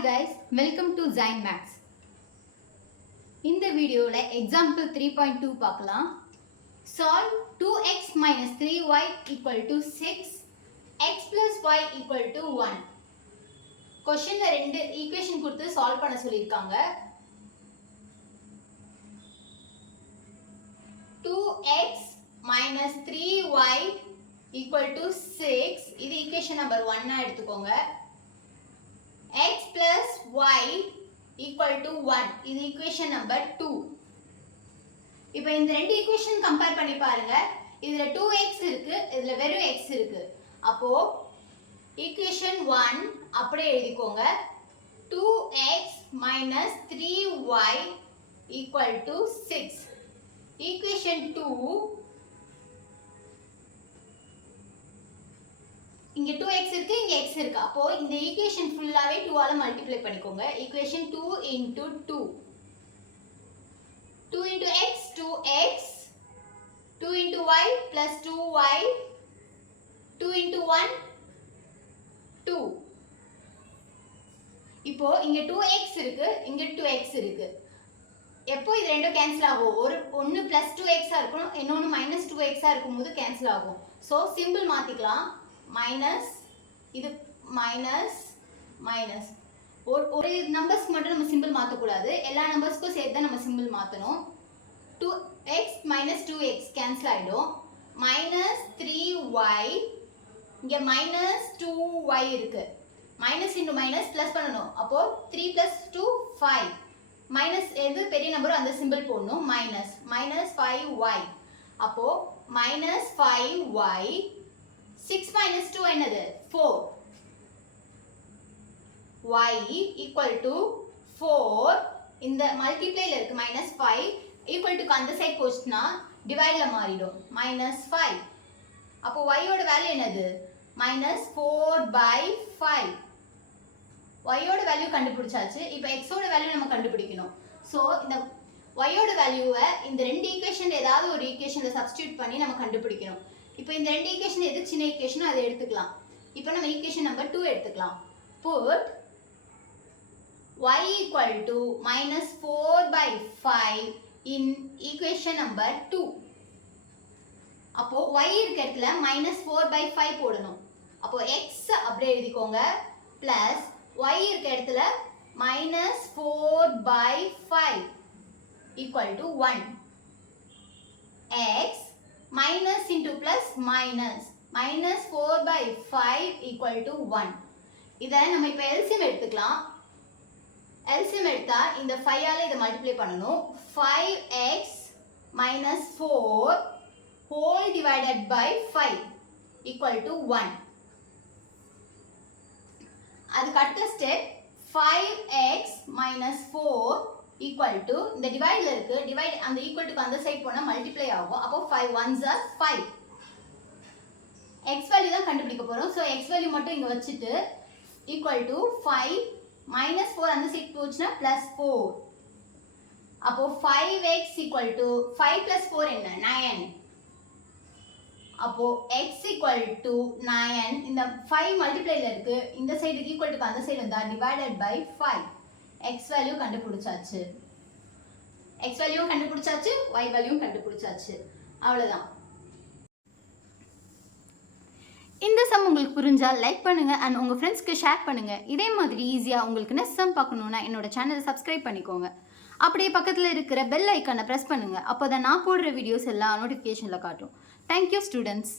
Hi guys, welcome to Zyne Max. இந்த வீடியோல example 3.2 பார்க்கலாம். Solve 2x minus 3y equal to 6, x plus y equal to 1. Questionல ரெண்டு equation கொடுத்து solve பண்ண சொல்லிருக்காங்க. 2x minus 3y equal to 6. இது equation number 1 எடுத்துக்கோங்க. x plus y equal to 1. இது equation number 2. இப்போ இந்த ரெண்டு equation compare பண்ணி பாருங்க. இதுல 2x இருக்கு, இதுல வெறும் x இருக்கு. அப்போ equation 1 அப்படியே எழுதிக்கோங்க. 2x minus 3y equal to 6. Equation 2 இங்க 2x இருக்கு, இங்க x இருக்கு. அப்போ இந்த ஈக்குவேஷன் ஃபுல்லாவே 2 ஆல மல்டிப்ளை பண்ணிக்கோங்க. Equation 2 into 2. 2 into x 2x, 2 into y plus 2y, 2 into 1 2. இப்போ இங்க 2x இருக்கு, இங்க 2x இருக்கு. எப்போ இது ரெண்டும் கேன்சல் ஆகும்? ஒன்னு plus 2x ஆ இருக்கும், இன்னொன்னு minus 2x ஆ இருக்கும்போது கேன்சல் ஆகும். சோ சிம்பிள் மாத்திக்கலாம். மைனஸ், இது மைனஸ் மைனஸ். ஒரு நம்பர்ஸ்க்கு மட்டும் நம்ம சிம்பிள் மாற்றக்கூடாது, எல்லா நம்பர்ஸ்க்கும் சேர்த்து தான் நம்ம சிம்பிள் மாற்றணும். 2x மைனஸ் 2x கேன்சல் ஆகிடும். மைனஸ் 3y, இங்கே மைனஸ் 2y இருக்கு. மைனஸ் இன்டு மைனஸ் ப்ளஸ் பண்ணணும். அப்போது 3 + 2 5. மைனஸ் எது பெரிய நம்பரோ அந்த சிம்பிள் போடணும். Minus minus 5y. அப்போது மைனஸ் 5y. 6 minus 2 என்னது? 4. y equal to 4. இந்த மல்டிப்ளைல இருக்கு minus 5 equal to அந்த சைடு போச்சுனா டிவைட்ல மாறிடும். minus 5. அப்போ y ஓட வேல்யூ என்னது? minus 4/5. y ஓட வேல்யூ கண்டுபிடிச்சாச்சு. இப்போ x ஓட வேல்யூ நம்ம கண்டுபிடிக்கணும். சோ இந்த y ஓட வேல்யூவை இந்த ரெண்டு ஈக்குவேஷன்ல ஏதாவது ஒரு ஈக்குவேஷன்ல சப்ஸ்டிட்யூட் பண்ணி நம்ம கண்டுபிடிக்கணும். இப்போ இந்த ரெண்டு ஈக்குவேஷன் எது சின்ன ஈக்குவேஷனோ அதை எடுத்துக்கலாம். இப்போ நம்ம ஈக்குவேஷன் நம்பர் 2 எடுத்துக்கலாம். Put y equal to minus 4/5 in equation number 2. அப்போ y இருக்க இடத்துல minus 4/5 போடணும். அப்போ x அப்படியே எழுதிக்கோங்க plus y இருக்க இடத்துல minus 4/5 equal to 1. x minus into plus minus, minus 4/5 equal to 1. இதை நம்ம இப்போ LCM எடுத்துக்கலாம். LCM எடுத்தா இந்த 5 ஆல இதை மல்டிப்ளை பண்ணணும். 5x minus 4 whole divided by 5 equal to 1. அதுக்கு அடுத்த step 5x minus 4 equal to இந்த டிவைட்ல இருக்கு, டிவைட் அந்த ஈக்குவல் டு அந்த சைடு போனா மல்டிப்ளை ஆகும். அப்போ 5 1s are 5. x வேல்யூ தான் கண்டுபிடிக்க போறோம். சோ x வேல்யூ மட்டும் இங்க வச்சிட்டு equal to 5 minus 4 அந்த சைடு போச்சுனா plus 4. அப்போ 5x equal to 5 plus 4 என்ன? 9. அப்போ x equal to 9. இந்த 5 மல்டிப்ளைல இருக்கு, இந்த சைடுக்கு ஈக்குவல் டு அந்த சைடு வந்தா divided by 5. x வேல்யூ கண்டுபிடிச்சாச்சு. x வேல்யூ கண்டுபிடிச்சாச்சு, y வேல்யூ கண்டுபிடிச்சாச்சு. அவ்வளவுதான். இந்த சம் உங்களுக்கு புரிஞ்சா லைக் பண்ணுங்க and உங்க ஃப்ரெண்ட்ஸ்க்கு ஷேர் பண்ணுங்க. இதே மாதிரி ஈஸியா உங்களுக்கு நெக்ஸ்ட் சம் பார்க்கணும்னா என்னோட சேனலை சப்ஸ்கிரைப் பண்ணிக்கோங்க. அப்படியே பக்கத்துல இருக்கிற பெல் ஐகானை பிரஸ் பண்ணுங்க. அப்போதான் நான் போடுற வீடியோஸ் எல்லாம் நோட்டிஃபிகேஷன்ல காட்டும். Thank you students.